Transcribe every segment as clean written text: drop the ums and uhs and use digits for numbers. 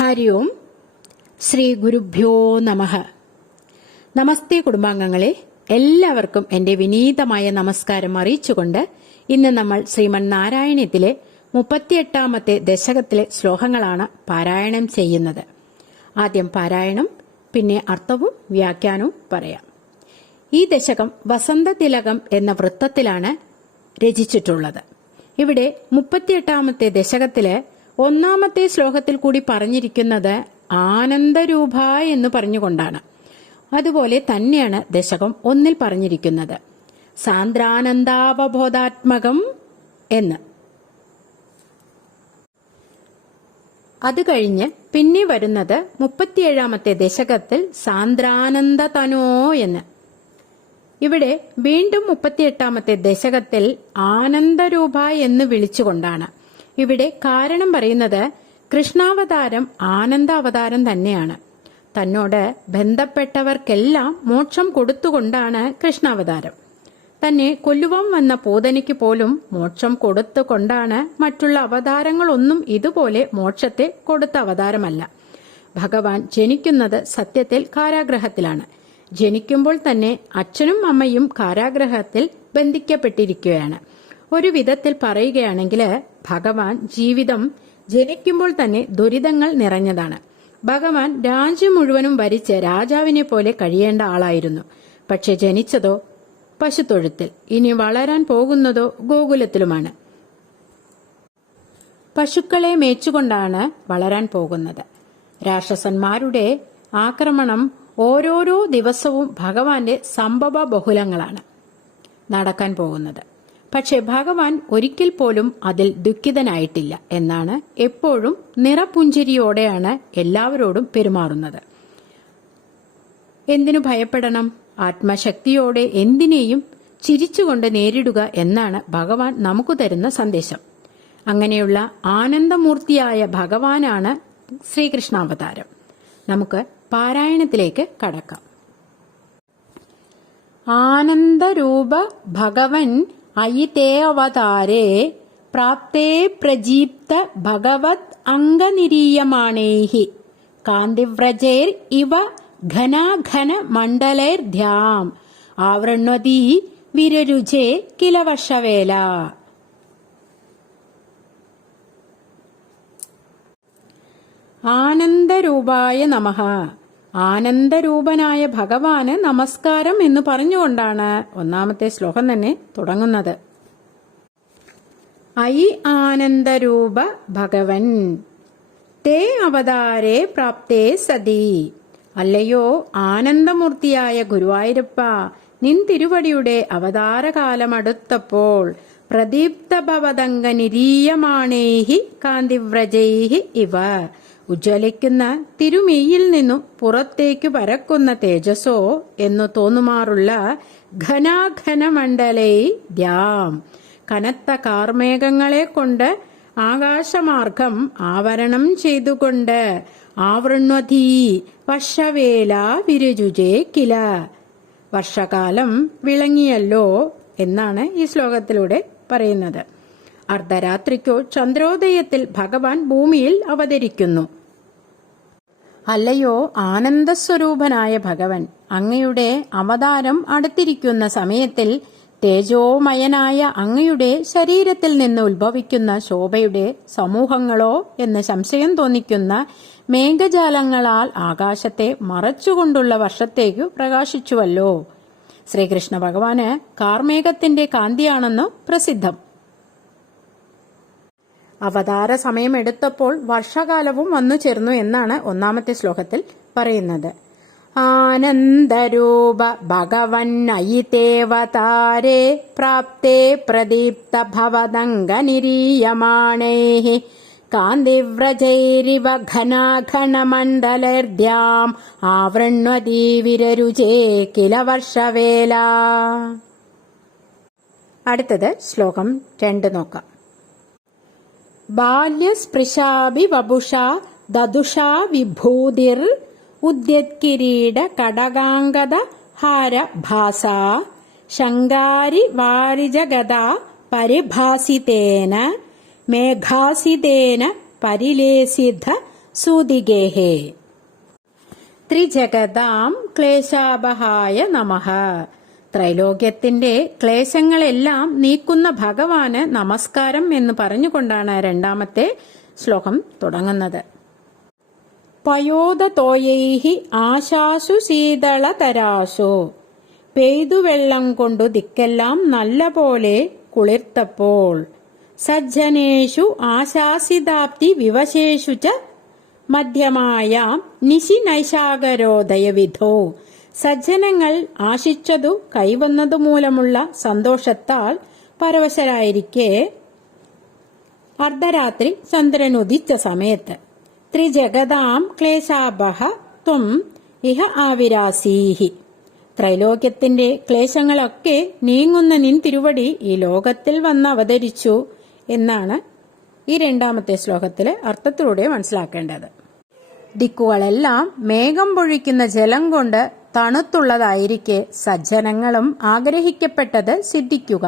ഹരി ഓം. ശ്രീ ഗുരുഭ്യോ നമഃ. നമസ്തേ കുടുംബാംഗങ്ങളെ, എല്ലാവർക്കും എന്റെ വിനീതമായ നമസ്കാരം അറിയിച്ചുകൊണ്ട് ഇന്ന് നമ്മൾ ശ്രീമദ് നാരായണീയത്തിലെ 38ാമത്തെ ദശകത്തിലെ ശ്ലോകങ്ങളാണ് പാരായണം ചെയ്യുന്നത്. ആദ്യം പാരായണം, പിന്നെ അർത്ഥവും വ്യാഖ്യാനവും പറയാം. ഈ ദശകം വസന്തതിലകം എന്ന വൃത്തത്തിലാണ് രചിച്ചിട്ടുള്ളത്. ഇവിടെ 38ാമത്തെ ദശകത്തില് 1ാമത്തെ ശ്ലോകത്തിൽ കൂടി പറഞ്ഞിരിക്കുന്നത് ആനന്ദരൂപ എന്ന് പറഞ്ഞുകൊണ്ടാണ്. അതുപോലെ തന്നെയാണ് ദശകം 1 പറഞ്ഞിരിക്കുന്നത് സാന്ദ്രാനന്ദാവബോധാത്മകം എന്ന്. അത് കഴിഞ്ഞ് പിന്നെ വരുന്നത് 37ാമത്തെ ദശകത്തിൽ സാന്ദ്രാനന്ദതനോ എന്ന്. ഇവിടെ വീണ്ടും 38ാമത്തെ ദശകത്തിൽ ആനന്ദരൂപ എന്ന് വിളിച്ചുകൊണ്ടാണ്. ഇവിടെ കാരണം പറയുന്നത് കൃഷ്ണാവതാരം ആനന്ദാവതാരം തന്നെയാണ്. തന്നോട് ബന്ധപ്പെട്ടവർക്കെല്ലാം മോക്ഷം കൊടുത്തുകൊണ്ടാണ് കൃഷ്ണാവതാരം. തന്നെ കൊല്ലുവാൻ വന്ന പൂതനയ്ക്ക് പോലും മോക്ഷം കൊടുത്തുകൊണ്ടാണ്. മറ്റുള്ള അവതാരങ്ങളൊന്നും ഇതുപോലെ മോക്ഷത്തെ കൊടുത്ത അവതാരമല്ല. ഭഗവാൻ ജനിക്കുന്നത് സത്യത്തിൽ കാരാഗ്രഹത്തിലാണ്. ജനിക്കുമ്പോൾ തന്നെ അച്ഛനും അമ്മയും കാരാഗ്രഹത്തിൽ ബന്ധിക്കപ്പെട്ടിരിക്കുകയാണ്. ഒരു വിധത്തിൽ പറയുകയാണെങ്കിൽ ഭഗവാൻ ജീവിതം ജനിക്കുമ്പോൾ തന്നെ ദുരിതങ്ങൾ നിറഞ്ഞതാണ്. ഭഗവാൻ രാജ്യം മുഴുവനും ഭരിച്ച് രാജാവിനെ പോലെ കഴിയേണ്ട ആളായിരുന്നു. പക്ഷെ ജനിച്ചതോ പശുത്തൊഴുത്തിൽ, ഇനി വളരാൻ പോകുന്നതോ ഗോകുലത്തിലുമാണ്. പശുക്കളെ മേച്ചുകൊണ്ടാണ് വളരാൻ പോകുന്നത്. രാക്ഷസന്മാരുടെ ആക്രമണം ഓരോരോ ദിവസവും ഭഗവാന്റെ സംഭവ ബഹുലങ്ങളാണ് നടക്കാൻ പോകുന്നത്. പക്ഷെ ഭഗവാൻ ഒരിക്കൽ പോലും അതിൽ ദുഃഖിതനായിട്ടില്ല എന്നാണ്. എപ്പോഴും നിറപുഞ്ചിരിയോടെയാണ് എല്ലാവരോടും പെരുമാറുന്നത്. എന്തിനു ഭയപ്പെടണം? ആത്മശക്തിയോടെ എന്തിനേയും ചിരിച്ചുകൊണ്ട് നേരിടുക എന്നാണ് ഭഗവാൻ നമുക്ക് തരുന്ന സന്ദേശം. അങ്ങനെയുള്ള ആനന്ദമൂർത്തിയായ ഭഗവാനാണ് ശ്രീകൃഷ്ണാവതാരം. നമുക്ക് പാരായണത്തിലേക്ക് കടക്കാം. ആനന്ദരൂപ ഭഗവൻ അയിതേ അവതാരേ പ്രാപ്തേ പ്രജീപ്ത ഭഗവത് അംഗനിരീയമാണൈഹി കാന്തിവ്രജൈർ ഇവ ഘനാഘന മണ്ഡലൈർധ്യാം ആവൃണ്വതി വിരരുചേ കില വർഷവേല. ആനന്ദരൂപായ നമഃ. ആനന്ദരൂപനായ ഭഗവാന് നമസ്കാരം എന്ന് പറഞ്ഞുകൊണ്ടാണ് 1ാമത്തെ ശ്ലോകം തന്നെ തുടങ്ങുന്നത്. ഐ ആനന്ദരൂപ ഭഗവൻ തേ അവതാരേ പ്രാപ്തേ സതി. അല്ലയോ ആനന്ദമൂർത്തിയായ ഗുരുവായൂരപ്പ, നിൻ തിരുവടിയുടെ അവതാരകാലമടുത്തപ്പോൾ പ്രദീപ്തഭവതംഗനിരീയമാണേഹി കാന്തിവ്രജൈഹി ഇവ. ഉജ്ജ്വലിക്കുന്ന തിരുമെയ്യിൽ നിന്നും പുറത്തേക്കു പരക്കുന്ന തേജസ്സോ എന്നു തോന്നുമാറുള്ള ഘനാഘന മണ്ഡലൈ ദ്യാം. കനത്ത കാർമേഘങ്ങളെ കൊണ്ട് ആകാശമാർഗം ആവരണം ചെയ്തുകൊണ്ട് ആവൃണ്വധീ വർഷവേല വിരജുജേ കില. വർഷകാലം വിളങ്ങിയല്ലോ എന്നാണ് ഈ ശ്ലോകത്തിലൂടെ പറയുന്നത്. അർദ്ധരാത്രിക്കോ ചന്ദ്രോദയത്തിൽ ഭഗവാൻ ഭൂമിയിൽ അവതരിക്കുന്നു. അല്ലയോ ആനന്ദസ്വരൂപനായ ഭഗവൻ, അങ്ങയുടെ അവതാരം അടുത്തിരിക്കുന്ന സമയത്തിൽ തേജോമയനായ അങ്ങയുടെ ശരീരത്തിൽ നിന്ന് ഉത്ഭവിക്കുന്ന ശോഭയുടെ സമൂഹങ്ങളോ എന്ന് സംശയം തോന്നിക്കുന്ന മേഘജാലങ്ങളാൽ ആകാശത്തെ മറച്ചുകൊണ്ടുള്ള വർഷത്തേക്കു പ്രകാശിച്ചുവല്ലോ. ശ്രീകൃഷ്ണ ഭഗവാന് കാർമേഘത്തിന്റെ കാന്തിയാണെന്നു പ്രസിദ്ധം. അവതാര സമയമെടുത്തപ്പോൾ വർഷകാലവും വന്നു ചേർന്നു എന്നാണ് 1ാമത്തെ ശ്ലോകത്തിൽ പറയുന്നത്. ആനന്ദരൂപ ഭഗവൻ അയിതേവതാരേ പ്രാപ്തേ പ്രദീപ്ത ഭവതംഗനിരീയമാണൈഹി കാന്തിവ്രജൈരിവ ഘനാഘനമണ്ഡലൈർദ്യാം ആവൃണ്വതി വിരരുചേ കില വർഷവേല. അടുത്തത് ശ്ലോകം 2 നോക്കാം. ബാല്യസ്പൃശാഭി വപുഷാ ദദുഷാ വിഭൂതിർ ഉദ്യത്കിരീട കടകാംഗദ ഹാരഭാസാ ശങ്കാരി വാരിജഗദാ പരിഭാസിതേന മേഘാസിതേന പരിലേസിത സൂതിഗേഹേ. ത്രിജഗതാം ക്ലേശാപഹായ നമഃ. ത്രൈലോക്യത്തിന്റെ ക്ലേശങ്ങളെല്ലാം നീക്കുന്ന ഭഗവാന് നമസ്കാരം എന്ന് പറഞ്ഞുകൊണ്ടാണ് രണ്ടാമത്തെ ശ്ലോകം തുടങ്ങുന്നത്. പയോദതോയൈഹി ആശാസു ശീതളതരാസു. പെയ്തുവെള്ളം കൊണ്ടു ദിക്കെല്ലാം നല്ല പോലെ കുളിർത്തപ്പോൾ. സജ്ജനേഷു ആശാസിതാപ്തി വിവശേഷു ച മധ്യമായ നിശി നൈശാകരോദയവിധോ. സജ്ജനങ്ങൾ ആശിച്ചതു കൈവന്നതുമൂലമുള്ള സന്തോഷത്താൽ പരവശരായിരിക്കെ അർദ്ധരാത്രി ചന്ദ്രനുദിച്ച സമയത്ത് ത്രിജഗതാം ക്ലേശാപഹ ത്വം ഇഹ ആവിരാസീഹി. ത്രൈലോക്യത്തിന്റെ ക്ലേശങ്ങളൊക്കെ നീങ്ങുന്ന നിൻ തിരുവടി ഈ ലോകത്തിൽ വന്ന് അവതരിച്ചു എന്നാണ് ഈ രണ്ടാമത്തെ ശ്ലോകത്തിലെ അർത്ഥത്തിലൂടെ മനസ്സിലാക്കേണ്ടത്. ദിക്കുകളെല്ലാം മേഘം പൊഴിക്കുന്ന ജലം കൊണ്ട് തണുത്തുള്ളതായിരിക്കെ സജ്ജനങ്ങളും ആഗ്രഹിക്കപ്പെട്ടത് സിദ്ധിക്കുക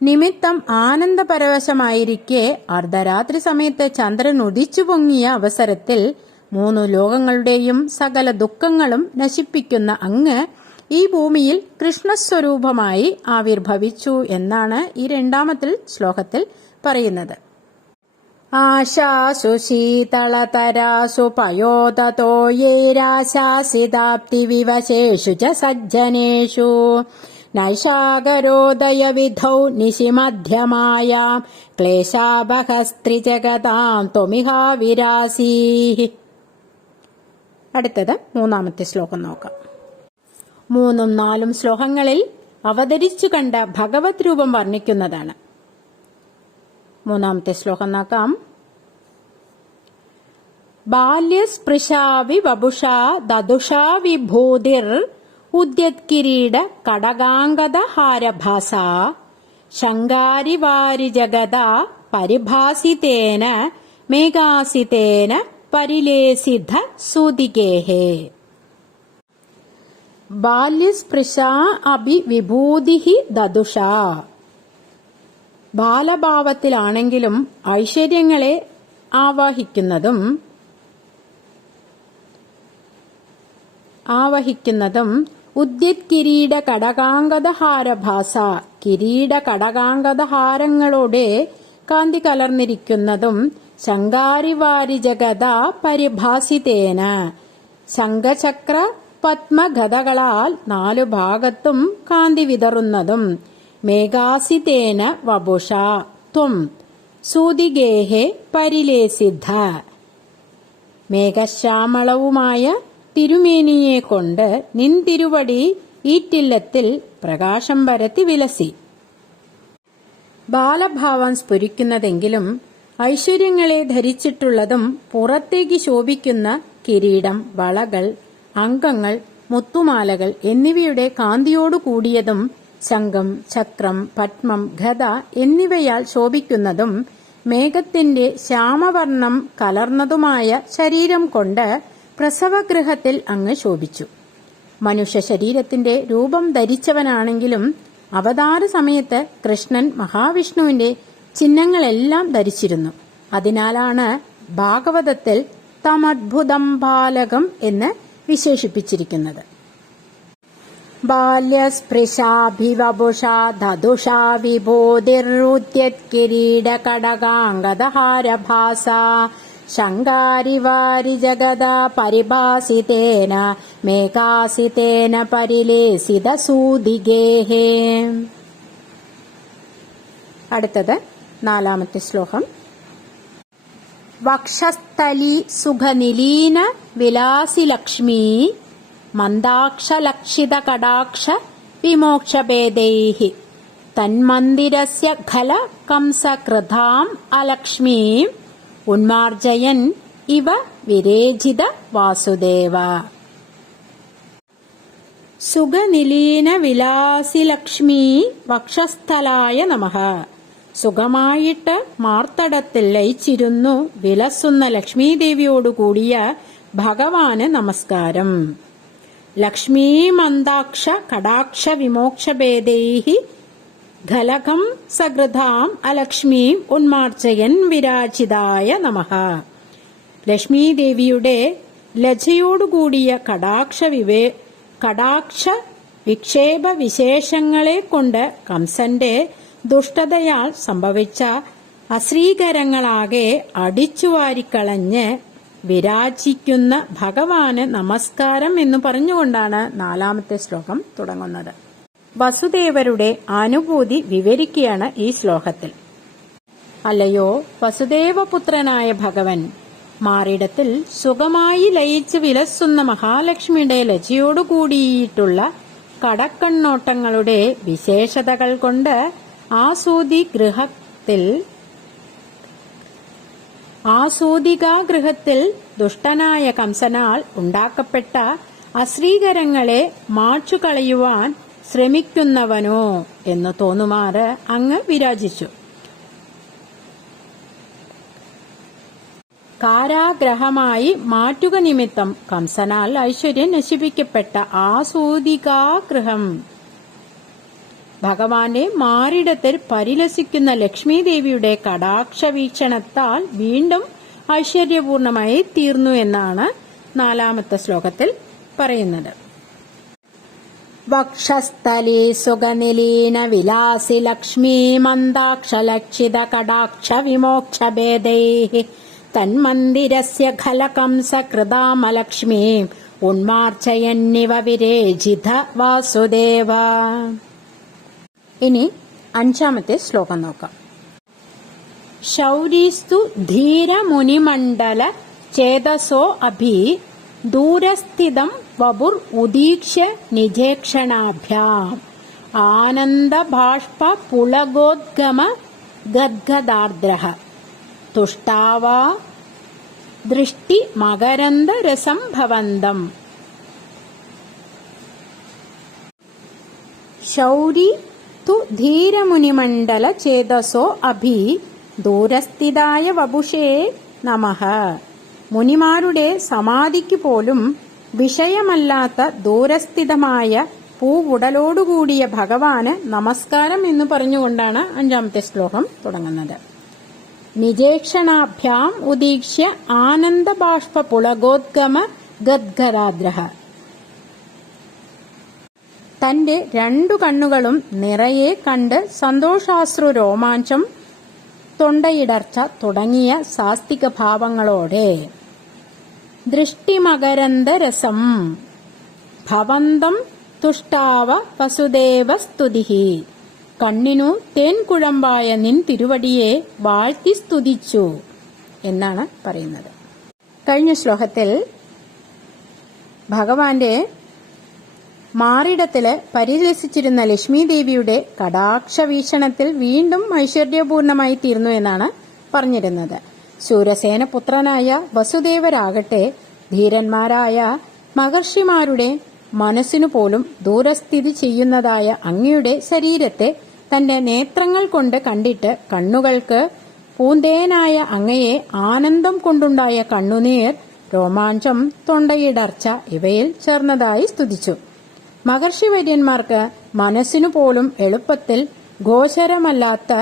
നിമിത്തം ആനന്ദപരവശമായിരിക്കെ അർദ്ധരാത്രി സമയത്ത് ചന്ദ്രൻ ഉദിച്ചു പൊങ്ങിയ അവസരത്തിൽ 3 ലോകങ്ങളുടെയും സകല ദുഃഖങ്ങളും നശിപ്പിക്കുന്ന അങ്ങ് ഈ ഭൂമിയിൽ കൃഷ്ണസ്വരൂപമായി ആവിർഭവിച്ചു എന്നാണ് ഈ രണ്ടാമത്തെ ശ്ലോകത്തിൽ പറയുന്നത്. ആശാസു ശീതളതരാസു പയോദതോയേരാശാസിതാപ്തി വിവശേഷു ച സജ്ജനേഷു നൈഷാകരോദയവിധൗ നിശിമധ്യമായ ക്ലേശാപഹസ്ത്രിജഗതാം ത്വമിഹാവിരാസീഹി. അടുത്തത് മൂന്നാമത്തെ ശ്ലോകം നോക്കാം. 3ഉം 4ഉം ശ്ലോകങ്ങളിൽ അവതരിച്ചു കണ്ട ഭഗവത് രൂപം വർണ്ണിക്കുന്നതാണ്. മൂന്നാമത്തെ ശ്ലോകം നോക്കാം. ബാല്യസ്പൃശാവി വപുഷാ ദദുഷാ വിഭൂതിർ ഉദ്യത്കിരീട കടകാംഗദ ഹാരഭാസ ശങ്കാരിവാരി ജഗദ പരിഭാസിതേന മേഘാസിതേന പരിലേസിത സൂതികേഹേ. ബാല്യസ്പൃശാ അഭി വിഭൂതിഹി ദദുഷാ. ബാലഭാവത്തിലാണെങ്കിലും ഐശ്വര്യങ്ങളെ ആവഹിക്കുന്നതും ഉദ്യത് കിരീട കടകാംഗദഹാരഭാസ. കിരീട കടകാംഗദഹാരങ്ങളോടെ കാന്തി കലർന്നിരിക്കുന്നതും ശങ്കാരിവാരി ജഗദ പരിഭാസിതേന. ശംഖചക്ര പത്മഗതകളാൽ 4 ഭാഗത്തും കാന്തി വിതറുന്നതും മേഘാസിതേന വപുഷ ത്വം സൂതിഗേഹേ പരിലേസിദ്ധ. മേഘശ്യാമളവുമായ തിരുമേനിയെ കൊണ്ട് നിൻ തിരുവടി ഈറ്റില്ലത്തിൽ പ്രകാശം പരത്തി വിലസി. ബാലഭാവം സ്ഫുരിക്കുന്നതെങ്കിലും ഐശ്വര്യങ്ങളെ ധരിച്ചിട്ടുള്ളതും പുറത്തേക്ക് ശോഭിക്കുന്ന കിരീടം, വളകൾ, അംഗങ്ങൾ, മുത്തുമാലകൾ എന്നിവയുടെ കാന്തിയോടു കൂടിയതും ശംഖം, ചക്രം, പത്മം, ഗദ എന്നിവയാൽ ശോഭിക്കുന്നതും മേഘത്തിന്റെ ശ്യാമവർണം കലർന്നതുമായ ശരീരം കൊണ്ട് പ്രസവഗൃഹത്തിൽ അങ്ങ് ശോഭിച്ചു. മനുഷ്യ ശരീരത്തിന്റെ രൂപം ധരിച്ചവനാണെങ്കിലും അവതാര സമയത്ത് കൃഷ്ണൻ മഹാവിഷ്ണുവിന്റെ ചിഹ്നങ്ങളെല്ലാം ധരിച്ചിരുന്നു. അതിനാലാണ് ഭാഗവതത്തിൽ തമദ്ഭുതം ബാലകം എന്ന് വിശേഷിപ്പിച്ചിരിക്കുന്നത്. ബാല്യസ്പൃശാഭിവപുഷാ ദദുഷാ വിഭൂതിരുദ്യത് കിരീട കടകാംഗദഹാരഭാസ ശങ്കാരിവാരി ജഗദ പരിഭാസിതേന മേഘാസിതേന പരിലേസിത സൂതിഗേഹേ. അടുത്തത് 4ാമത്തെ ശ്ലോകം. വക്ഷസ്ഥലി സുഖനിലീന വിലാസിലക്ഷ്മീ മന്ദാക്ഷലക്ഷിത കടാക്ഷ വിമോക്ഷഭേദൈഃ തന്മന്ദിരസ്യ ഖല കംസകൃതാം അലക്ഷ്മീം ഉന്മാർജയൻ ഇവ വിരേജിത വാസുദേവ. സുഖനിലീന വിലാസിലക്ഷ്മീ വക്ഷസ്ഥലായ നമഃ. സുഖമായിട്ട് മാർത്തടത്തിൽ ലയിച്ചിരുന്നു വിലസുന്ന ലക്ഷ്മീദേവിയോടുകൂടിയ ഭഗവാന് നമസ്കാരം. ലക്ഷ്മീമന്ദാക്ഷ കടാക്ഷ വിമോക്ഷഭേദൈഃ ഖലകം സകൃതാം അലക്ഷ്മീം ഉന്മാർജയൻ വിരാജിതായ നമഃ. ലക്ഷ്മീദേവിയുടെ ലജ്ജയോടുകൂടിയ കടാക്ഷ വിക്ഷേപ വിശേഷങ്ങളെ കൊണ്ട് കംസന്റെ ദുഷ്ടതയാൽ സംഭവിച്ച അശ്രീകരങ്ങളാകെ അടിച്ചുവാരിക്കളഞ്ഞ് വിരാജിക്കുന്ന ഭഗവാന് നമസ്കാരം എന്ന് പറഞ്ഞുകൊണ്ടാണ് 4-ാമത്തെ ശ്ലോകം തുടങ്ങുന്നത്. വസുദേവരുടെ അനുഭൂതി വിവരിക്കുകയാണ് ഈ ശ്ലോകത്തിൽ. അല്ലയോ വസുദേവപുത്രനായ ഭഗവൻ, മാറിടത്തിൽ സുഖമായി ലയിച്ച് വിലസുന്ന മഹാലക്ഷ്മിയുടെ ലജ്ജയോടുകൂടിയിട്ടുള്ള കടക്കണ്ണോട്ടങ്ങളുടെ വിശേഷതകൾ കൊണ്ട് ആസൂതികാഗൃഹത്തിൽ ദുഷ്ടനായ കംസനാൽ ഉണ്ടാക്കപ്പെട്ട അശ്രീകരങ്ങളെ മാച്ചുകളയുവാൻ ശ്രമിക്കുന്നവനോ എന്ന് തോന്നുമാറ് അങ്ങ് വിരാജിച്ചു. കാരാഗ്രഹമായി മാറ്റുക നിമിത്തം കംസനാൽ ഐശ്വര്യം നശിപ്പിക്കപ്പെട്ട ആസൂതികാഗൃഹം ഭഗവാന്റെ മാറിടത്തിൽ പരിലസിക്കുന്ന ലക്ഷ്മീദേവിയുടെ കടാക്ഷവീക്ഷണത്താൽ വീണ്ടും ഐശ്വര്യപൂർണമായി തീർന്നു എന്നാണ് 4-ാമത്തെ ശ്ലോകത്തിൽ പറയുന്നത്. വക്ഷസ്ഥലീ സുഖനിലീന വിലാസി ലക്ഷ്മീ മന്ദാക്ഷലക്ഷിത കടാക്ഷ വിമോക്ഷ ഭേദൈഃ തന്മന്ദിരസ്യ ഖലകംസ കൃതാമലക്ഷ്മീം ഉന്മാർച്ചയന്നിവ വിരേജിത വാസുദേവ. ഇനി 5-ാമത്തെ ശ്ലോകം നോക്കാം. ശൗരീസ്തു ധീരമുനിമണ്ഡല ചേതസോ അഭി ദൂരസ്ഥിതം വപുർ ഉദീക്ഷ്യ നിജേക്ഷണാഭ്യാം ആനന്ദബാഷ്പ പുളഗോദ്ഗമ ഗദ്ഗദാർദ്രഃ തുഷ്ടാവാ ദൃഷ്ടി മകരന്ദ രസം ഭവന്തം. ശൗരി തു ധീരമുനിമണ്ഡല ചേതസോ അഭി ദൂരസ്ഥിതായ വപുഷേ നമഃ. മുനിമാരുടെ സമാധിക്ക് പോലും വിഷയമല്ലാത്ത ദൂരസ്ഥിതമായ പൂവുടലോടുകൂടിയ ഭഗവാന് നമസ്കാരം എന്ന് പറഞ്ഞുകൊണ്ടാണ് 5-ാമത്തെ ശ്ലോകം തുടങ്ങുന്നത്. നിജേക്ഷണാഭ്യാം ഉദീക്ഷ്യ ആനന്ദബാഷ്പ പുളഗോദ്ഗമ ഗദ്ഗദാദ്രഃ. തന്റെ 2 കണ്ണുകളും നിറയെ കണ്ട് സന്തോഷാശ്രു രോമാഞ്ചം തൊണ്ടയിടർച്ച തുടങ്ങിയ സാസ്തിക ഭാവങ്ങളോടെ ദൃഷ്ടിമകരന്ദരസം ഭവന്തം തുഷ്ടാവ വസുദേവ സ്തുതിഹി. കണ്ണിനു തേൻകുഴമ്പായ നിൻ തിരുവടിയെ വാഴ്ത്തി സ്തുതിച്ചു എന്നാണ് പറയുന്നത്. കഴിഞ്ഞ ശ്ലോകത്തിൽ ഭഗവാന്റെ മാറിടത്തില് പരിലസിച്ചിരുന്ന ലക്ഷ്മീദേവിയുടെ കടാക്ഷവീക്ഷണത്തിൽ വീണ്ടും ഐശ്വര്യപൂർണമായി തീർന്നു എന്നാണ് പറഞ്ഞിരുന്നത്. ശൂരസേന പുത്രനായ വസുദേവരാകട്ടെ ധീരന്മാരായ മഹർഷിമാരുടെ മനസ്സിനു പോലും ദൂരസ്ഥിതി ചെയ്യുന്നതായ അങ്ങയുടെ ശരീരത്തെ തന്റെ നേത്രങ്ങൾ കൊണ്ട് കണ്ടിട്ട് കണ്ണുകൾക്ക് പൂന്തേനായ അങ്ങയെ ആനന്ദം കൊണ്ടുണ്ടായ കണ്ണുനീർ, രോമാഞ്ചം, തൊണ്ടയിടർച്ച ഇവയിൽ ചേർന്നതായി സ്തുതിച്ചു. മഹർഷിവര്യന്മാർക്ക് മനസ്സിനു പോലും എളുപ്പത്തിൽ ഗോചരമല്ലാത്ത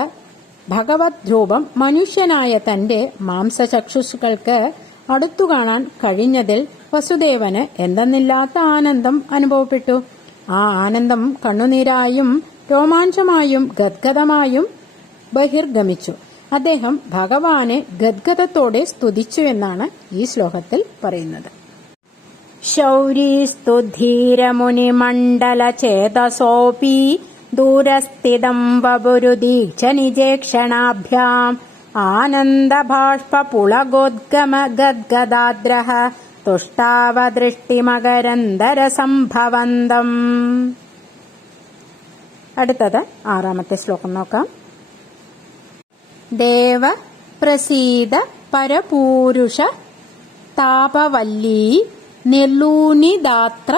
ഭഗവത് രൂപം മനുഷ്യനായ തന്റെ മാംസചക്ഷുഷുകൾക്ക് അടുത്തു കാണാൻ കഴിഞ്ഞതിൽ വസുദേവന് എന്തെന്നില്ലാത്ത ആനന്ദം അനുഭവപ്പെട്ടു. ആ ആനന്ദം കണ്ണുനീരായും രോമാഞ്ചമായും ഗദ്ഗദമായും ബഹിർഗമിച്ചു. അദ്ദേഹം ഭഗവാനെ ഗദ്ഗദത്തോടെ സ്തുതിച്ചു എന്നാണ് ഈ ശ്ലോകത്തിൽ പറയുന്നത്. ശൗരീസ്തു ധീരമുനിമണ്ഡല ചേതസോപി ദൂരസ്ഥിതം വപുരുദീക്ഷ നിജേക്ഷണാഭ്യാം ആനന്ദബാഷ്പ പുളഗോദ്ഗമ ഗദ്ഗദാദ്രഃ തുഷ്ടാവദൃഷ്ടിമകരന്ദരസംഭവന്തം. അടുത്തത് 6-ാമത്തെ ശ്ലോകം നോക്കാം. ദേവ പ്രസീദ പരപൂരുഷ താപവല്ലീ നിർലൂനിദാത്ര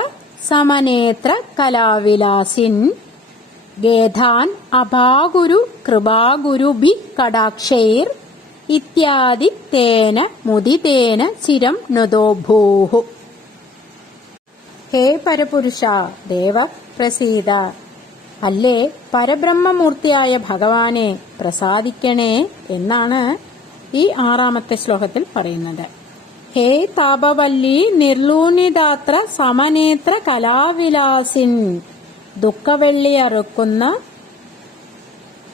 സമനേത്ര കലാവിലാസിൻ ഗേധാൻ അഭാഗുരു കൃപാഗുരുഭി കടാക്ഷൈർ ഇത്യാദി തേന മുദിതേന ചിരം നുദോഭൂഹു. ഹേ പരപുരുഷ, ദേവ പ്രസീദ, അല്ലേ പരബ്രഹ്മമൂർത്തിയായ ഭഗവാനെ പ്രസാദിക്കണേ എന്നാണ് ഈ 6-ാമത്തെ ശ്ലോകത്തിൽ പറയുന്നത്. ഹേ താപവല്ലി നിർലൂനിതാത്ര സമനേത്ര കലാവിലാസിൻ.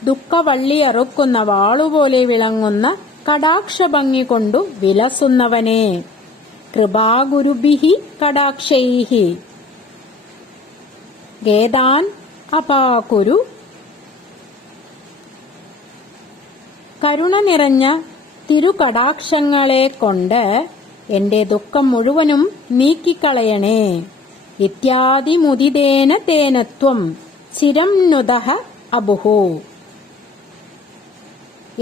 ദുഃഖവള്ളിയറുക്കുന്ന വാളുപോലെ വിളങ്ങുന്ന കടാക്ഷഭംഗി കൊണ്ടു വിലസുന്നവനെ. കൃപാഗുരുഭിഃ കടാക്ഷൈഃ ഗേദാൻ അപാകുരു. കരുണ നിറഞ്ഞ തിരുകടാക്ഷങ്ങളെ കൊണ്ട് എന്റെ ദുഃഖം മുഴുവനും നീക്കിക്കളയണേ. ഇത്യാദി മുദിതേന തേനത്വം ചിരം നുദഃ അബുഹു.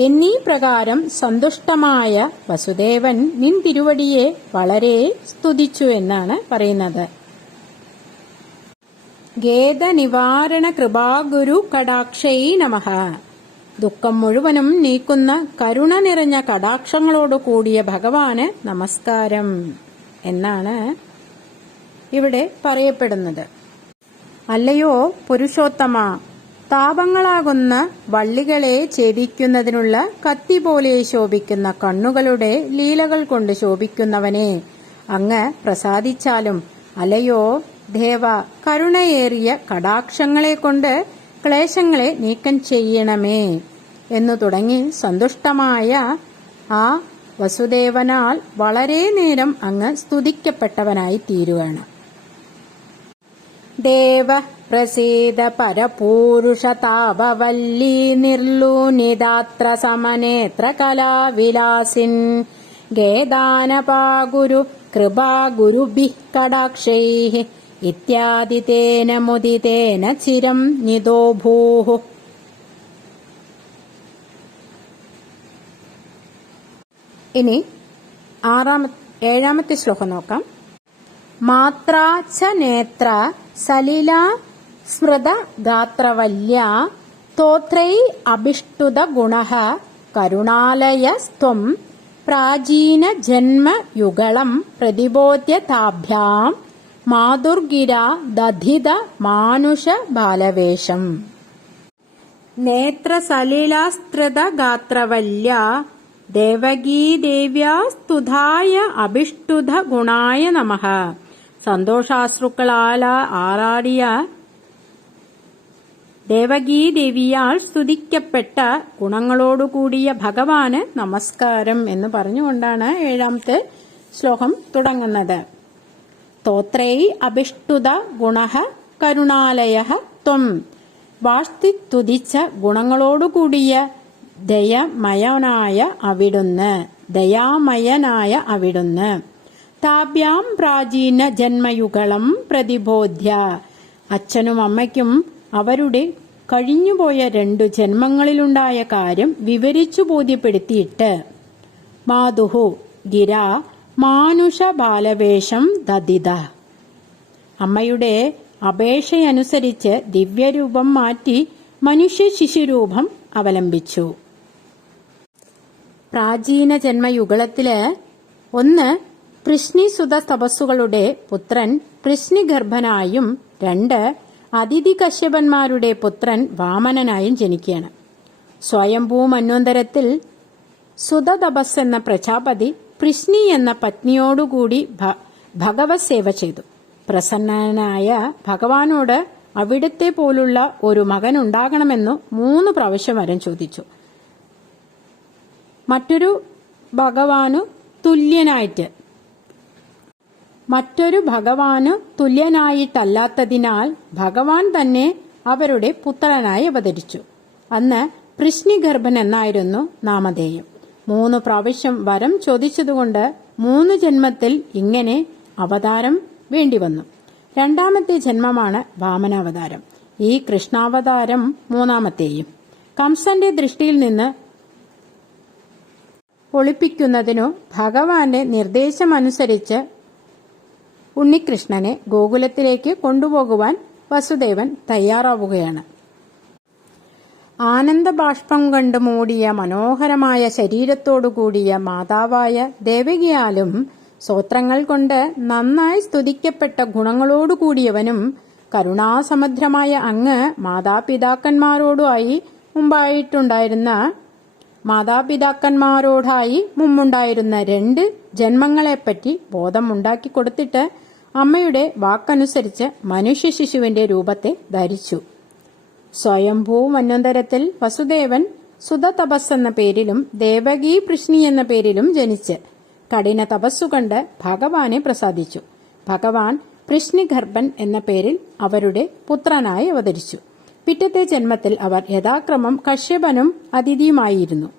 എന്നീ പ്രകാരം സന്തുഷ്ടമായ വസുദേവൻ നിൻ തിരുവടിയെ വളരെ സ്തുതിച്ചു എന്നാണ് പറയുന്നത്. ഗേദ നിവാരണ കൃപാഗുരു കടാക്ഷൈ നമഃ. ദുഃഖം മുഴുവനും നീക്കുന്ന കരുണ നിറഞ്ഞ കടാക്ഷങ്ങളോട് കൂടിയ ഭഗവാന് നമസ്കാരം എന്നാണ് ഇവിടെ പറയപ്പെടുന്നത്. അല്ലയോ പുരുഷോത്തമ, താപങ്ങളാകുന്ന വള്ളികളെ ഛേദിക്കുന്നതിനുള്ള കത്തി പോലെ ശോഭിക്കുന്ന കണ്ണുകളുടെ ലീലകൾ കൊണ്ട് ശോഭിക്കുന്നവനെ, അങ്ങ് പ്രസാദിച്ചാലും അല്ലയോ ദേവ, കരുണയേറിയ കടാക്ഷങ്ങളെ കൊണ്ട് ക്ലേശങ്ങളെ നീക്കം ചെയ്യണമേ എന്നു തുടങ്ങി സന്തുഷ്ടമായ ആ വസുദേവനാൽ വളരെ നേരം അങ്ങ് സ്തുതിക്കപ്പെട്ടവനായി തീരുകയാണ്. ദേവ പ്രസീദ പരപൂരുഷ താപവല്ലി നിർലൂനിതാത്ര സമനേത്ര കലാവിലാസിൻ. ഗേദാനപാഗുരു കൃപാഗുരുഭിഃ കടാക്ഷൈഃ ഇത്യാദി തേന മുദിതേന ചിരം നിദോ ഭൂഃ. ഇനി ഏഴാമത്തെ ശ്ലോകം നോക്കാം. മാത്രാ ച നേത്ര സലില സ്മൃത ഗാത്രവല്യ തോത്രൈ അഭിഷ്ടുത ഗുണഃ കരുണാലയസ്ത്വം പ്രാചീന ജന്മ യുഗളം പ്രതിബോധ്യ താഭ്യാം മാതുർഗിര ദധിത മാനുഷ ബാലവേഷം. നേത്ര സലിലാസ്തൃത ഗാത്രവല്യ ദേവകീദേവ്യാ സ്തുതായ അഭിഷ്ടുത ഗുണായ നമഃ. സന്തോഷാശ്രുക്കളാൽ ആറാടിയ ദേവകീദേവിയാൽ സ്തുതിക്കപ്പെട്ട ഗുണങ്ങളോടുകൂടിയ ഭഗവാന് നമസ്കാരം എന്ന് പറഞ്ഞുകൊണ്ടാണ് ഏഴാമത്തെ ശ്ലോകം തുടങ്ങുന്നത്. സ്തോത്രൈ അഭിഷ്ടുത ഗുണഃ കരുണാലയഃ ത്വം. വാഴ്ത്തി തുതിച്ച ഗുണങ്ങളോടുകൂടിയ ദയാമയനായ അവിടുന്ന് താഭ്യാം പ്രാചീന ജന്മയുഗളം പ്രതിബോധ്യ. അച്ഛനും അമ്മയ്ക്കും അവരുടെ കഴിഞ്ഞുപോയ 2 ജന്മങ്ങളിലുണ്ടായ കാര്യം വിവരിച്ചു ബോധ്യപ്പെടുത്തിയിട്ട് മാതുഹു ഗിര മാനുഷ ബാലവേഷം ദദിത. അമ്മയുടെ അപേക്ഷയനുസരിച്ച് ദിവ്യരൂപം മാറ്റി മനുഷ്യ ശിശുരൂപം അവലംബിച്ചു. പ്രാചീന ജന്മയുഗളത്തില് 1 പൃശ്നിസുത തപസ്സുകളുടെ പുത്രൻ പൃശ്നിഗർഭനായും 2 അതിഥി കശ്യപന്മാരുടെ പുത്രൻ വാമനനായും ജനിക്കുകയാണ്. സ്വയംഭൂ മന്വന്തരത്തിൽ സുതതപസ് എന്ന പ്രജാപതി പൃശ്നി എന്ന പത്നിയോടുകൂടി ഭഗവത് സേവ ചെയ്തു. പ്രസന്നനായ ഭഗവാനോട് അവിടുത്തെ പോലുള്ള ഒരു മകൻ ഉണ്ടാകണമെന്നു 3 പ്രാവശ്യം വരം ചോദിച്ചു. മറ്റൊരു ഭഗവാനു തുല്യനായിട്ടല്ലാത്തതിനാൽ ഭഗവാൻ തന്നെ അവരുടെ പുത്രനായി അവതരിച്ചു. അന്ന് പൃശ്നിഗർഭൻ എന്നായിരുന്നു നാമധേയം. 3 പ്രാവശ്യം വരം ചോദിച്ചതുകൊണ്ട് 3 ജന്മത്തിൽ ഇങ്ങനെ അവതാരം വേണ്ടിവന്നു. 2ാമത്തെ ജന്മമാണ് വാമനാവതാരം. ഈ കൃഷ്ണാവതാരം 3ാമത്തെയും. കംസന്റെ ദൃഷ്ടിയിൽ നിന്ന് ഒളിപ്പിക്കുന്നതിനു ഭഗവാന്റെ നിർദ്ദേശമനുസരിച്ച് ഉണ്ണികൃഷ്ണനെ ഗോകുലത്തിലേക്ക് കൊണ്ടുപോകുവാൻ വസുദേവൻ തയ്യാറാവുകയാണ്. ആനന്ദബാഷ്പം കൊണ്ട് മൂടിയ മനോഹരമായ ശരീരത്തോടുകൂടിയ മാതാവായ ദേവകിയാലും സ്തോത്രങ്ങൾ കൊണ്ട് നന്നായി സ്തുതിക്കപ്പെട്ട ഗുണങ്ങളോടുകൂടിയവനും കരുണാസമുദ്രമായ അങ്ങ് മാതാപിതാക്കന്മാരോടുമായി മുമ്പായിട്ടുണ്ടായിരുന്ന മാതാപിതാക്കന്മാരോടായി മുമ്പുണ്ടായിരുന്ന 2 ജന്മങ്ങളെപ്പറ്റി ബോധമുണ്ടാക്കി കൊടുത്തിട്ട് അമ്മയുടെ വാക്കനുസരിച്ച് മനുഷ്യ ശിശുവിന്റെ രൂപത്തെ ധരിച്ചു. സ്വയംഭൂ മന്വന്തരത്തിൽ വസുദേവൻ സുതതപസ് എന്ന പേരിലും ദേവകീ പൃഷ്ണി എന്ന പേരിലും ജനിച്ച് കഠിന തപസ്സുകൊണ്ട് ഭഗവാനെ പ്രസാദിച്ചു. ഭഗവാൻ പൃഷ്ണിഗർഭൻ എന്ന പേരിൽ അവരുടെ പുത്രനായി അവതരിച്ചു. പിറ്റത്തെ ജന്മത്തിൽ അവർ യഥാക്രമം കശ്യപനും അതിഥിയുമായിരുന്നു.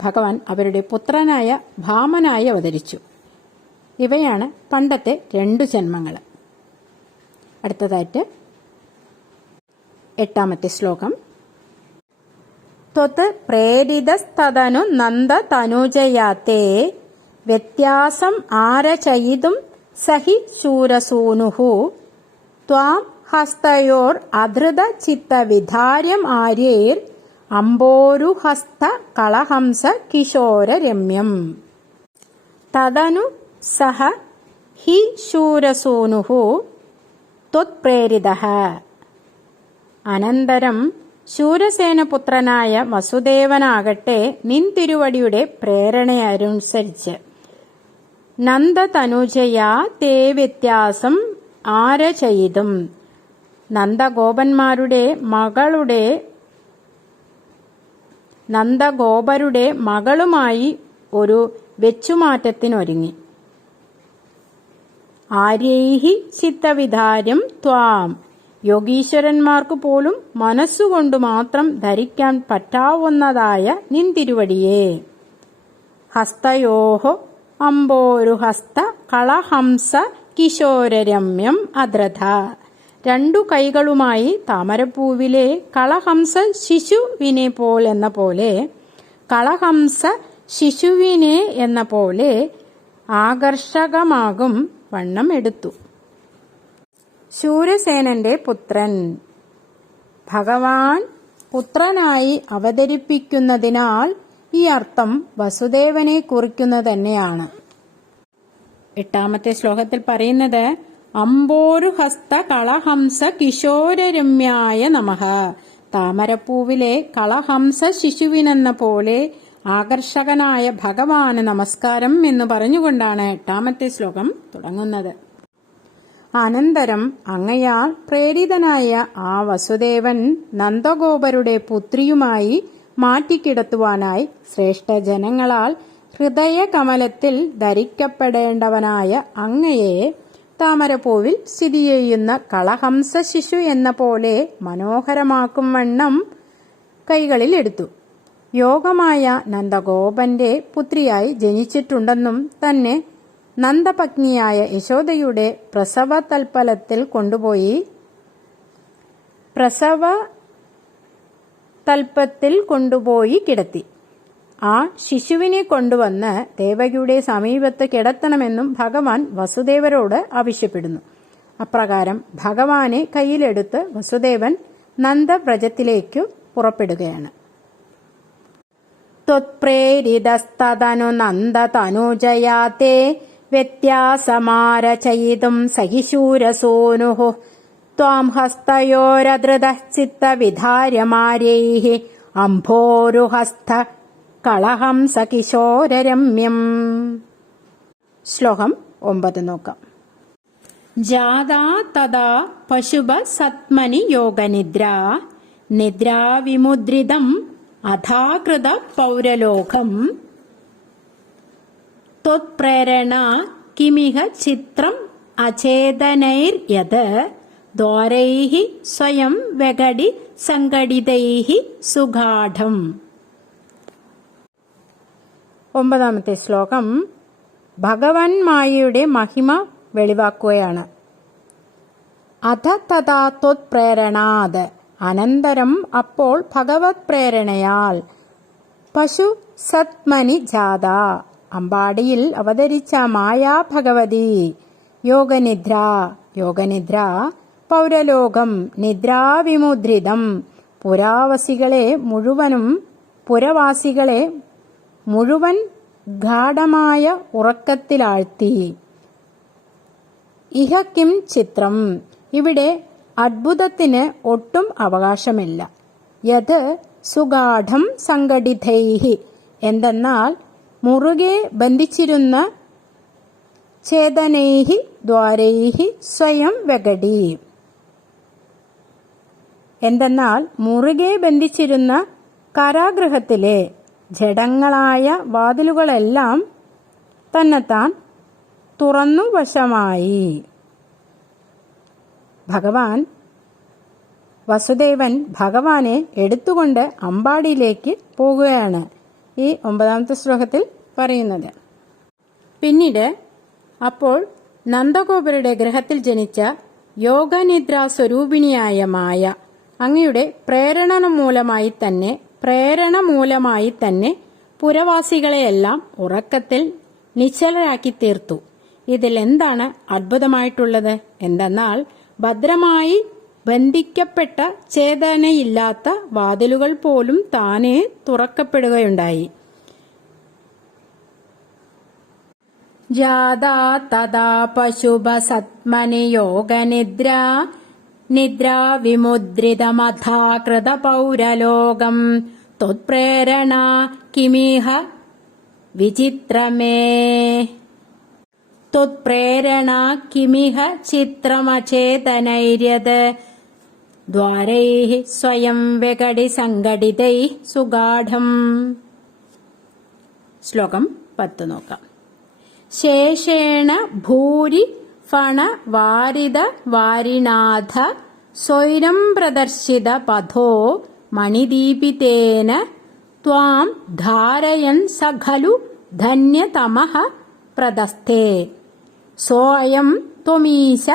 ഭഗവാൻ അവരുടെ പുത്രനായ ഭാമനായി അവതരിച്ചു. ഇവയാണ് പണ്ടത്തെ 2 ജന്മങ്ങൾ. അടുത്തതായിട്ട് 8ാമത്തെ ശ്ലോകം. ത്വത് പ്രേരിതസ്തനു നന്ദ തനുജയാത്തെ വ്യത്യാസം ആരചയിതും സഹി ശൂരസൂനുഹു ത്വാം ഹസ്തയോർ അധൃത ചിത്തവിധാര്യം ആര്യൈർ അംബോരുഹസ്ത കളഹംസ കിശോരരമ്യം. തദനു സഹ ഹി ശൂരസൂനുഹു ത്വത്പ്രേരിതഃ. അനന്തരം ശൂരസേനപുത്രനായ വസുദേവനാകട്ടെ നിൻ തിരുവടിയുടെ പ്രേരണയനുസരിച്ച് നന്ദതനുജയാ തേ വ്യത്യാസം ആരചയിതും നന്ദഗോപരുടെ മകളുമായി ഒരു വെച്ചുമാറ്റത്തിനൊരുങ്ങി. ആര്യൈഹി ചിത്തവിധാര്യം ത്വാം. യോഗീശ്വരന്മാർക്ക് പോലും മനസ്സുകൊണ്ടു മാത്രം ധരിക്കാൻ പറ്റാവുന്നതായ നിൻ തിരുവടിയെ. ഹസ്തയോഹോ അംബോരുഹസ്ത കളഹംസ കിശോരരമ്യം അദ്രഥ. 2 കൈകളുമായി താമരപ്പൂവിലെ കളഹംസ ശിശുവിനെ പോലെന്ന പോലെ കളഹംസ ശിശുവിനെ എന്ന പോലെ ആകർഷകമാകും വണ്ണം എടുത്തു. ശൂരസേനന്റെ പുത്രൻ. ഭഗവാൻ പുത്രനായി അവതരിപ്പിക്കുന്നതിനാൽ ഈ അർത്ഥം വസുദേവനെ കുറിക്കുന്നത് തന്നെയാണ്. 8ാമത്തെ ശ്ലോകത്തിൽ പറയുന്നത് അംബോരുഹസ്ത കളഹംസ കിശോരരമ്യായ നമഃ. താമരപ്പൂവിലെ കളഹംസ ശിശുവിനെന്ന പോലെ ആകർഷകനായ ഭഗവാന് നമസ്കാരം എന്ന് പറഞ്ഞുകൊണ്ടാണ് 8ാമത്തെ ശ്ലോകം തുടങ്ങുന്നത്. അനന്തരം അങ്ങയാൽ പ്രേരിതനായ ആ വസുദേവൻ നന്ദഗോപരുടെ പുത്രിയുമായി മാറ്റിക്കിടത്തുവാനായി ശ്രേഷ്ഠജനങ്ങളാൽ ഹൃദയകമലത്തിൽ ധരിക്കപ്പെടേണ്ടവനായ അങ്ങയെ താമരപ്പൂവിൽ സ്ഥിതി ചെയ്യുന്ന കളഹംസ ശിശു എന്ന പോലെ മനോഹരമാക്കും വണ്ണം കൈകളിൽ എടുത്തു. യോഗമായ നന്ദഗോപന്റെ പുത്രിയായി ജനിച്ചിട്ടുണ്ടെന്നും തന്നെ നന്ദപത്നിയായ യശോദയുടെ പ്രസവതൽപ്പത്തിൽ കൊണ്ടുപോയി കിടത്തി. ആ ശിശുവിനെ കൊണ്ടുവന്ന് ദേവകിയുടെ സമീപത്ത് കിടത്തണമെന്നും ഭഗവാൻ വസുദേവരോട് ആവശ്യപ്പെടുന്നു. അപ്രകാരം ഭഗവാനെ കയ്യിലെടുത്ത് വസുദേവൻ നന്ദവ്രജത്തിലേക്കു പുറപ്പെടുകയാണ്. ത്വത്പ്രേരിതസ്തനു നന്ദതനുജയാത്തെ വ്യത്യാസമാരചയിതും സഹിശൂരസൂനുഃ ത്വാം ഹസ്തയോരധൃതഃ ചിത്തവിധാര്യമാര്യൈഃ അംഭോരുഹസ്ത കളഹംസ കിശോരരമ്യം. ശ്ലോകം 9 നോക്കാം. ജാതാ തദാ പശുപ സത്മനി യോഗനിദ്ര നിദ്രാവിമുദ്രിതം അധാകൃത പൗരലോകം ത്വത്പ്രേരണ കിമിഹ ചിത്രം അചേതനൈർയത് ദ്വാരൈഃ സ്വയം വെഗടി സംഘടിതൈഃ സുഗാഢം. 9ാമത്തെ ശ്ലോകം ഭഗവാൻ മായയുടെ മഹിമ വെളിവാക്കുകയാണ്. അധ തഥാ ത്വത്പ്രേരണാത്. അനന്തരം അപ്പോൾ ഭഗവത് പ്രേരണയാൽ പശു സത്മനി ജാത. അമ്പാടിയിൽ അവതരിച്ച മായാ ഭഗവതി. യോഗനിദ്ര പൗരലോകം നിദ്രാവിമുദ്രിതം. പുരവാസികളെ മുഴുവൻ ഗാഢമായ ഉറക്കത്തിലാഴ്ത്തി. ഇഹ കിം ചിത്രം. ഇവിടെ അത്ഭുതത്തിന് ഒട്ടും അവകാശമില്ല. യത് സുഗാഠം സംഘടിതൈഹി എന്തെന്നാൽ മുറുകെ ബന്ധിച്ചിരുന്ന ചേതനൈഹി ദ്വാരൈഹി സ്വയം വെഗടി എന്തെന്നാൽ മുറുകെ ബന്ധിച്ചിരുന്ന കാരാഗൃഹത്തിലെ ജഡങ്ങളായ വാതിലുകളെല്ലാം തന്നെത്താൻ തുറന്നു വശമായി. വസുദേവൻ ഭഗവാനെ എടുത്തുകൊണ്ട് അമ്പാടിയിലേക്ക് പോകുകയാണ് ഈ 9ാമത്തെ ശ്ലോകത്തിൽ പറയുന്നത്. പിന്നീട് അപ്പോൾ നന്ദഗോപരുടെ ഗൃഹത്തിൽ ജനിച്ച യോഗനിദ്രാ സ്വരൂപിണിയായ മായ അങ്ങയുടെ പ്രേരണ മൂലമായി തന്നെ പുരവാസികളെയെല്ലാം ഉറക്കത്തിൽ നിശ്ചലരാക്കി തീർത്തു. ഇതിൽ എന്താണ് അത്ഭുതമായിട്ടുള്ളത് എന്തെന്നാൽ ഭദ്രമായി ബന്ധിക്കപ്പെട്ട ചേതനയില്ലാത്ത വാതിലുകൾ പോലും താനേ തുറക്കപ്പെടുകയുണ്ടായി. ജാതാ തഥാ പശുഭ സത്മനി നിദ്രാ വിമുദ്രിതമഥാകൃത പൗരലോകം ത്വത്പ്രേരണ കിമിഹ വിചിത്രമേ ചിത്രമചേതനൈര്യത് ദ്വാരൈഃ സ്വയം വെകടി സംഘടിതൈ സുഗാഠം. ശ്ലോകം 10 നോക്കാം. ശേഷേണ ഭൂരി ഫണ വാരിത വാരിനാഥ സ്വൈരം പ്രദർശിത പഥോ മണിദീപിതേന ത്വാം ധാരയൻ സഖലു ധന്യതമഃ പ്രദസ്ഥേ സോയം ത്വമീശ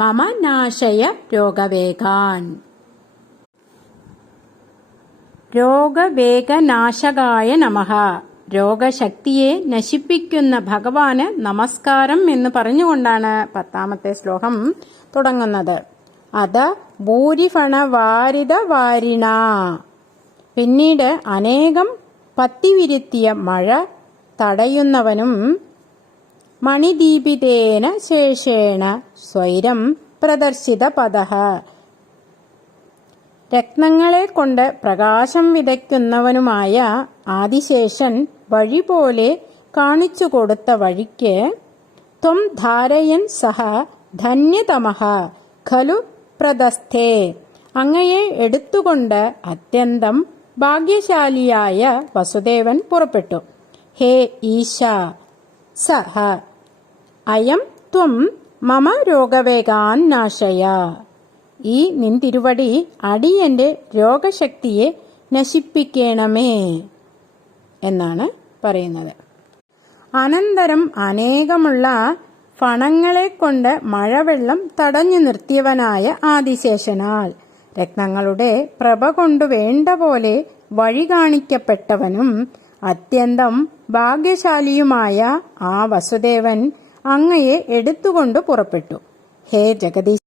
മമ നാശയ രോഗവേഗാൻ. രോഗവേഗനാശകായ നമഃ. രോഗശക്തിയെ നശിപ്പിക്കുന്ന ഭഗവാന് നമസ്കാരം എന്ന് പറഞ്ഞുകൊണ്ടാണ് 10ാമത്തെ ശ്ലോകം തുടങ്ങുന്നത്. അത് ഭൂരിഫണ വാരിത വാരിണ പിന്നീട് അനേകം പത്തിവിരുത്തിയ മഴ തടയുന്നവനും മണിദീപിതേന ശേഷേണ സ്വൈരം പ്രദർശിത പദഃ രത്നങ്ങളെ കൊണ്ട് പ്രകാശം വിതയ്ക്കുന്നവനുമായ ആദിശേഷൻ വഴി പോലെ കാണിച്ചു കൊടുത്ത വഴിക്ക് ത്വം ധാരയൻ സഹ ധന്യതമഃ ഖലു പ്രദസ്ഥേ അങ്ങയെ എടുത്തുകൊണ്ട് അത്യന്തം ഭാഗ്യശാലിയായ വസുദേവൻ പുറപ്പെട്ടു. ഹേ ഈശ സഹ അയം ത്വം മമ രോഗവേഗാൻ നാശയ. ഈ നിൻ തിരുവടി അടിയന്റെ രോഗശക്തിയെ നശിപ്പിക്കണമേ എന്നാണ് പറയുന്നത്. അനന്തരം അനേകമുള്ള ഫണങ്ങളെ കൊണ്ട് മഴവെള്ളം തടഞ്ഞു നിർത്തിയവനായ ആദിശേഷനാൽ രത്നങ്ങളുടെ പ്രഭ കൊണ്ടു വേണ്ട പോലെ വഴി കാണിക്കപ്പെട്ടവനും അത്യന്തം ഭാഗ്യശാലിയുമായ ആ വസുദേവൻ അങ്ങയെ എടുത്തുകൊണ്ട് പുറപ്പെട്ടു. ഹേ ജഗദീശ